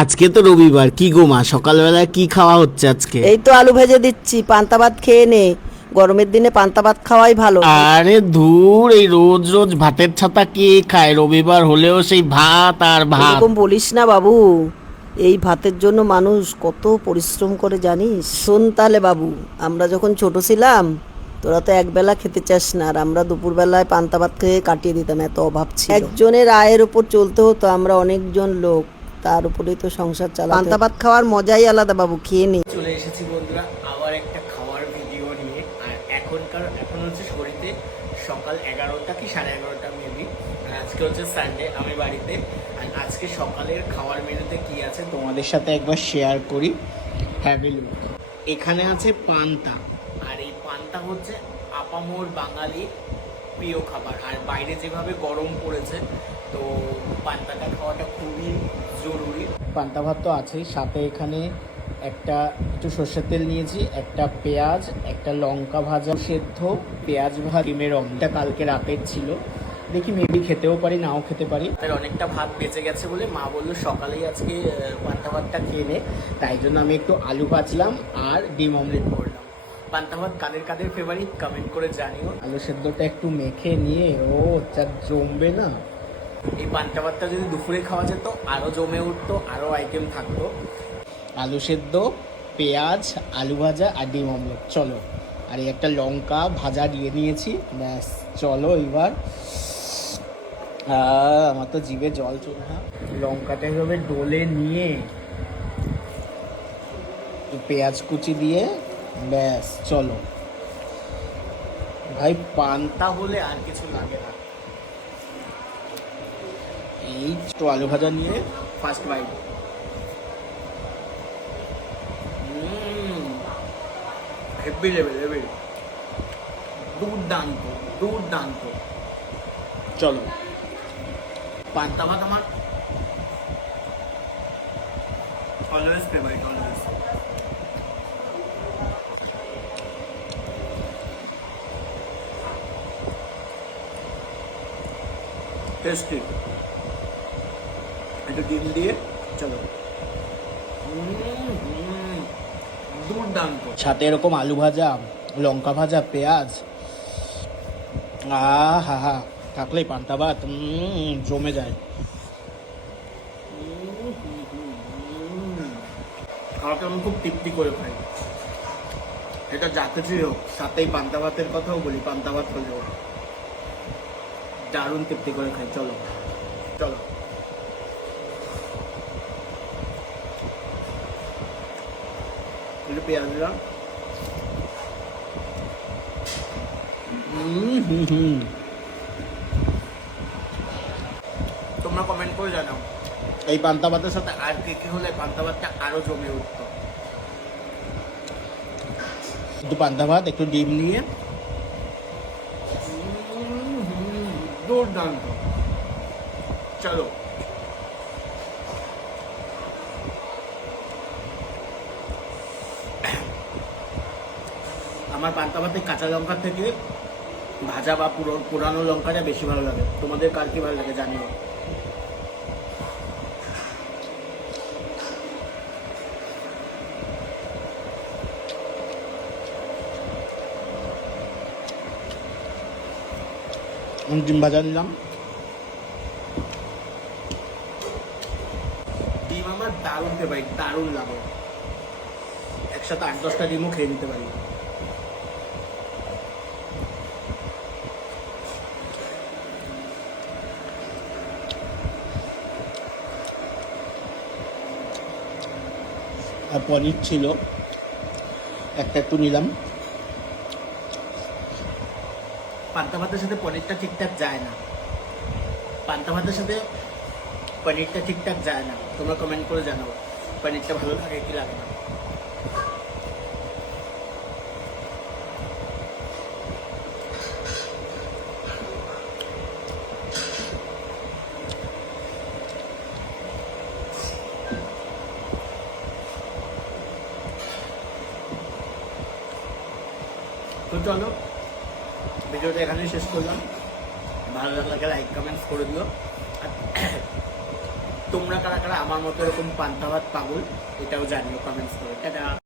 আজকে তো রবিবার, কি গো মা, সকালবেলা কি খাওয়া হচ্ছে আজকে? এই তো আলু ভেজে দিচ্ছি, পান্তা ভাত খেয়ে নে। গরমের দিনে পান্তা ভাত খাওয়াই ভালো। আরে ধুর, এই রোজ রোজ ভাতের ছাতা কে খায়? রবিবার হলেও সেই ভাত আর ভাত। এরকম বলিস না বাবু, এই ভাতের জন্য মানুষ কত পরিশ্রম করে জানিস। শোন তাহলে বাবু, আমরা যখন ছোট ছিলাম তোরা তো একবেলা খেতে চাস না, আর আমরা দুপুরবেলায় পান্তা ভাত খেয়ে কাটিয়ে দিতাম, এত অভাব ছিল। একজনের আয়ের উপর চলতে হতো, আমরা অনেকজন লোক, তার উপরেই তো সংসার চালাতে। পান্তা ভাত খাওয়ার মজাই আলাদা বাবু, খেয়ে নে। চলে এসেছি বন্ধুরা আবার একটা খাওয়ার ভিডিও নিয়ে। আর এখন হচ্ছে ঘড়িতে সকাল 11টা কি 11:30 মেবি। আজকে হচ্ছে সানডে, আমি বাড়িতে। আর আজকে সকালের খাওয়ার মেনুতে কি আছে তোমাদের সাথে একবার শেয়ার করি। হ্যাভিলু, এখানে আছে পান্তা। আর এই পান্তা হচ্ছে আপামোর বাঙালি প্রিয় খাবার। আর বাইরে যেভাবে গরম পড়েছে, তো পান্তাটা খাওয়াটা খুবই জরুরি। পান্তা ভাত তো আছেই, সাথে এখানে একটু সর্ষের তেল নিয়েছি, একটা পেঁয়াজ, একটা লঙ্কা ভাজা, সেদ্ধ পেঁয়াজ ভাজা, ডিমের অমলেট কালকে রাতের ছিল। দেখি মেবি খেতেও পারি, নাও খেতে পারি। তার অনেকটা ভাত বেঁচে গেছে বলে মা বললো সকালেই আজকে পান্তা ভাতটা খেয়ে নে। তাই জন্য আমি একটু আলু ভাজলাম আর ডিম অমলেট করলাম। পান্তা ভাত কাদের কাদের ফেভারিট কমেন্ট করে জানিও। আলু সেদ্ধটা একটু মেখে নিয়ে যা জমবে না। এই পান্তা ভাতটা যদি দুপুরে খাওয়া যেত আরও জমে উঠতো, আরও আইটেম থাকতো। আলু সেদ্ধ, পেঁয়াজ, আলু ভাজা আর ডিম অমলেট, চলো। আর এই একটা লঙ্কা ভাজা দিয়ে নিয়েছি, ব্যাস চলো এবার। আমার তো জিভে জল চলে না। লঙ্কাটা এভাবে ডলে নিয়ে পেঁয়াজ কুচি দিয়ে, ব্যাস চলো ভাই। পান্তা হলে আর কিছু লাগে না। এই তো আলু ভাজা নিয়ে first bite. Heavy level, heavy, দুর্দান্ত দুর্দান্ত। চলো, পান্তা ভাত আমার অলওয়েজ ফেভারিট, অলওয়েজ। টেস্টি, একটু ডিম দিয়ে, চলো। দুর্দান্ত, সাথে এরকম আলু ভাজা, লঙ্কা ভাজা, পেঁয়াজ, হা হা, থাকলেই পান্তা ভাত জমে যায়। খাওয়াটা আমি খুব তৃপ্তি করে খাই। এটা যাতে ছিল, সাথেই পান্তা ভাতের কথাও বলি, পান্তা ভাত হলেও দারুণ তৃপ্তি করে খাই। চলো চলো, একটু পেঁয়াজ দিলাম। তোমরা কমেন্ট করে জানাও এই পান্তা ভাতের সাথে আর কি কি হলে পান্তা ভাতটা আরো জমে উঠতো। একটু পান্তা ভাত, একটু ডিম নিয়ে, দুর্দান্ত। চলো, আমার পান্তা ভাতে কাঁচা লঙ্কা থেকে ভাজা বা পুরানো লঙ্কাটা বেশি ভালো লাগে। তোমাদের কার কি ভালো লাগে জানিও। ডিম ভাজা নিলাম। ডিম আমার দারুণ ফেভারিট, দারুণ লাগে। একসাথে 8-10টা ডিমও খেয়ে নিতে পারি। আর পনির ছিল, একটু নিলাম। পান্তা ভাতের সাথে পনিরটা ঠিকঠাক যায় না, পান্তা ভাতের সাথে পনিরটা ঠিকঠাক যায় না। তোমরা কমেন্ট করে জানাও পনিরটা ভালো লাগে কি লাগে না। তো চলো, ভিডিওটা এখানেই শেষ করলাম। ভালো লাগলে লাইক কমেন্টস করে দিও। তোমরা কারা কারা আমার মতো এরকম পান্তা ভাত পাগল এটাও জানিও কমেন্টস করে। টাটা।